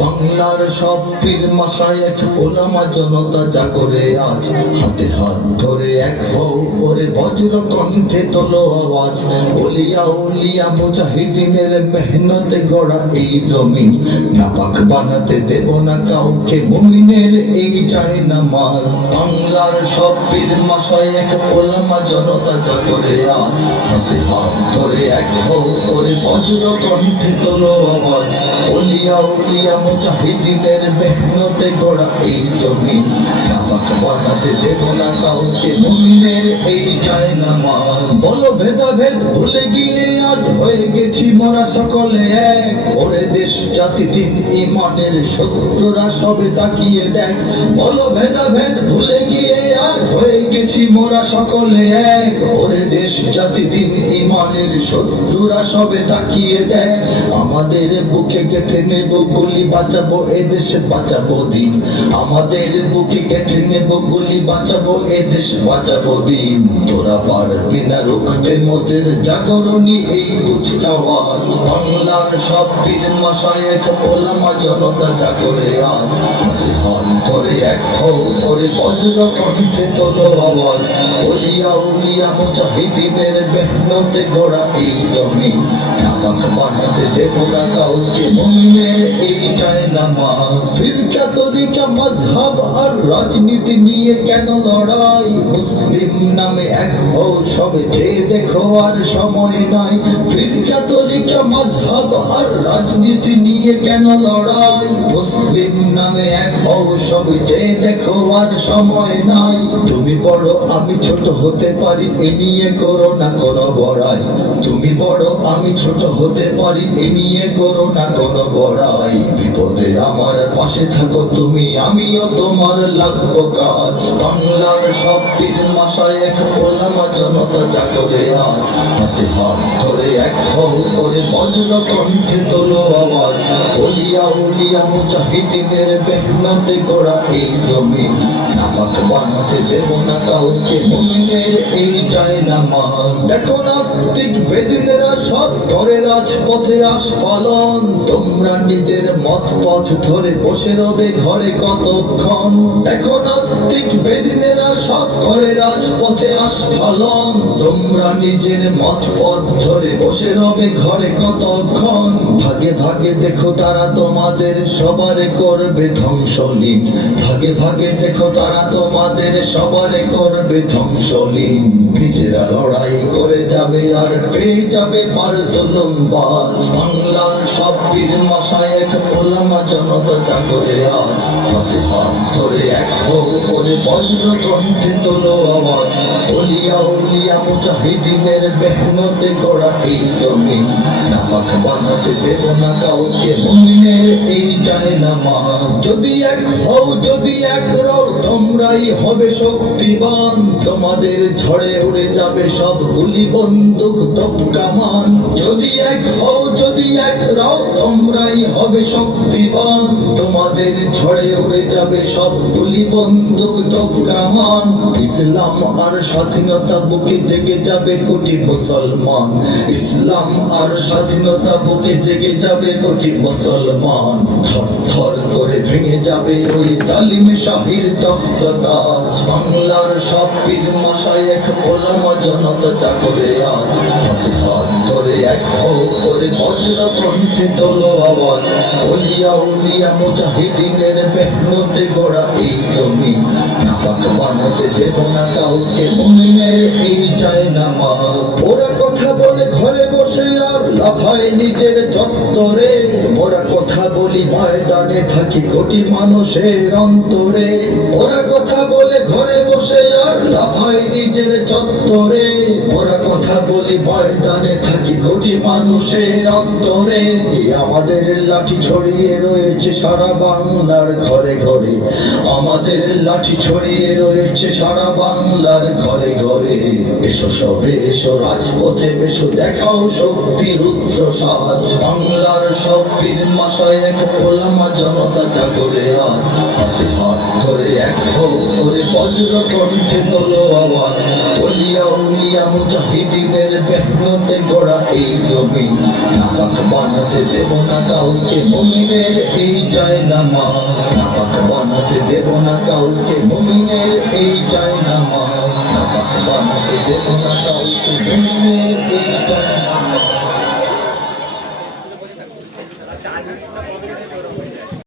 বাংলার সব পীর মাসায়েক ওলামা জনতা জাগরে আজ। হাতে হাত ধরে এক হও ওরে বজ্র কণ্ঠে তোলো আওয়াজ। ওলিয়া উলিয়া মুজাহিদিনের মেহনতে গড়া এই জমিন। নাপাক বানাতে দেব না কাউকে মুমিনের এই চাই নামাজ। বাংলার সব পীর মাসায়েক ওলামা জনতা জাগরে আজ। হাতে হাত ধরে এক হও ওরে বজ্র কণ্ঠে তোলো আওয়াজ। মুজাহিদিনের মেহনতে গড়া এই জমিন। নাপাক বানাতে দেব না কাউকে, মুমিনের এই চায় নামাজ। বলো ভেদাভেদ, ভুলে গিয়ে আজ হয়ে গেছি মোরা সকলে এক। ওরে দেশ, জাতি, দিন, ইমানের শত্রুরা সবে তাকিয়ে দেখ। বলো ভেদাভেদ, ভুলে গিয়ে গেছি মোরা সকলে এক। ওরে দেশ, জাতি, দিন, ইমানের শত্রুরা সবে তাকিয়ে দেখ। আমাদের বুকে গেথে নেব, গুলি বাঁচাবো এ দেশ বাঁচাবো দিন। আমাদের বুকে গেথে নেব, গুলি বাঁচাবো এ দেশ বাঁচাবো দিন। তোরা পারবি না রুখতে মোদের জাগরণী এই কুচকাওয়াজ বাংলার সব পীর মাসায়েক ওলামা জনতা জাগরে আজ। হাতে হাত ধরে এক হও ওরে বজ্র কণ্ঠে তোলো আওয়াজ ওলিয়া উলিয়া মুজাহিদিনের মেহনতে গড়া এই জমি। নাপাক বানাতে দেব না কাউকে মুমিনের ফিরকা তরিকা মজহাব আর রাজনীতি নিয়ে কেন লড়াই? মুসলিম নামে এক হও চেয়ে দেখো আর সময় নাই। ফিরকা তরিকা মজহাব আর রাজনীতি নিয়ে কেন লড়াই? মুসলিম নামে এক হও চেয়ে দেখো আর সময় নাই। তুমি বড়, আমি ছোট হতে পারি, এ নিয়ে করো না কোনো বড়াই। তুমি বড়, আমি ছোট হতে পারি, এ নিয়ে করো না কোনো বড়াই। বিপদে আমার পাশে থাকো তুমি, আমিও তোমার লাগবো কাজ। বাংলার সব পীর মাসায়েক ওলামা জনতা জাগরে আজ। হাতে হাত ধরে এক হও করে বজ্র কণ্ঠে তোলো আওয়াজ। বলিয়া উলিয়া মুজাহিদিনের বেহনাতে গড়া এই জমিন। নাপাক বানাতে দেব না কাউকে। মুমিনের এই নামাজ। দেখো নাস্তিক বেদিনেরা সব করে রাজপথে আস্ফালন। তোমরা নিজের মত পথ ধরে বসে রবে ঘরে কতক্ষণ। দেখো নাস্তিক বেদিনেরা সব করে রাজপথে আস্ফালন। তোমরা নিজের মত পথ ধরে বসে রবে ঘরে কতক্ষণ। ভাগে ভাগে দেখো তারা তোমাদের সবারে করবে ধ্বংসলীন। ভাগে ভাগে দেখো তারা তোমাদের সবারে করবে ধ্বংসলীন নিজেরা লড়াই করে যাবে আর পেয়ে যাবে পারসলম্বাজ বাজ। বাংলার সব পীর মাসায়েক ওলামা জনতা জাগরে আজ হাতে ধরে এক হও ওরে বজ্র কণ্ঠে আওয়াজ। ওলিয়া উলিয়া মুজাহিদিনের মেহনতে গড়া এই জমিন। নাপাক বানাতে দেব না কাউকে মুমিনের এই চায় নামাজ। যদি এক হও, যদি এক রও, তোমরাই হবে শক্তিবান। তোমাদের ঝড়ে উড়ে যাবে সব গুলি বন্দুক তপ কামান যদি এক হও, যদি এক রও তোমরাই হবে শক্তিবান। তোমাদের ঝড়ে উড়ে যাবে সব গুলি বন্দুক তপ কামান? ইসলাম আর স্বাধীনতা বুকে জেগে যাবে কোটি মুসলমান। ইসলাম আর স্বাধীনতা বুকে জেগে যাবে কোটি মুসলমান। থর থর করে ভেঙে যাবে ওই জালিম শাহির তখ্ত তাজ বাংলার সব পীর মাসায়েক ওলামা জনতা জাগরে আজ। এক করে বজ্র কণ্ঠে তোলো আওয়াজ ওলিয়া উলিয়া মুজাহিদিনের মেহনতে গড়া এই জমিন নাপাক বানাতে দেব না কাউকে মুমিনের এই চায় নামাজ। ওরা কথা বলে ঘরে বসে আর লাফায় নিজের চত্বরে। ওরা কথা বলি ময়দানে থাকি কোটি মানুষের অন্তরে। ওরা কথা বলে ঘরে বসে আর লাফায় নিজের চত্বরে। ওরা কথা বলি ময়দানে থাকি কোটি মানুষের অন্তরে। আমাদের লাঠি ছড়িয়ে রয়েছে সারা বাংলার ঘরে ঘরে। আমাদের লাঠি ছড়িয়ে রয়েছে সারা বাংলার ঘরে ঘরে। এসো সবে, এসো রাজপথে, এসো দেখাও শক্তি, রুদ্র সাজ। বাংলার সব পীর মাসায়েক ওলামা জনতা জাগরে আজ। হাতে হাত ধরে এক করে বজ্র কণ্ঠে তোলো আওয়াজ ওলিয়া উলিয়া মুজাহিদিনের এই জমিন। নাপাক বানাতে দেব না কাউকে, মুমিনের এই চায় নামাজ নাপাক বানাতে দেব না কাউকে, মুমিনের এই চায় নামাজ নাপাক বানাতে দেব না কাউকে, মুমিনের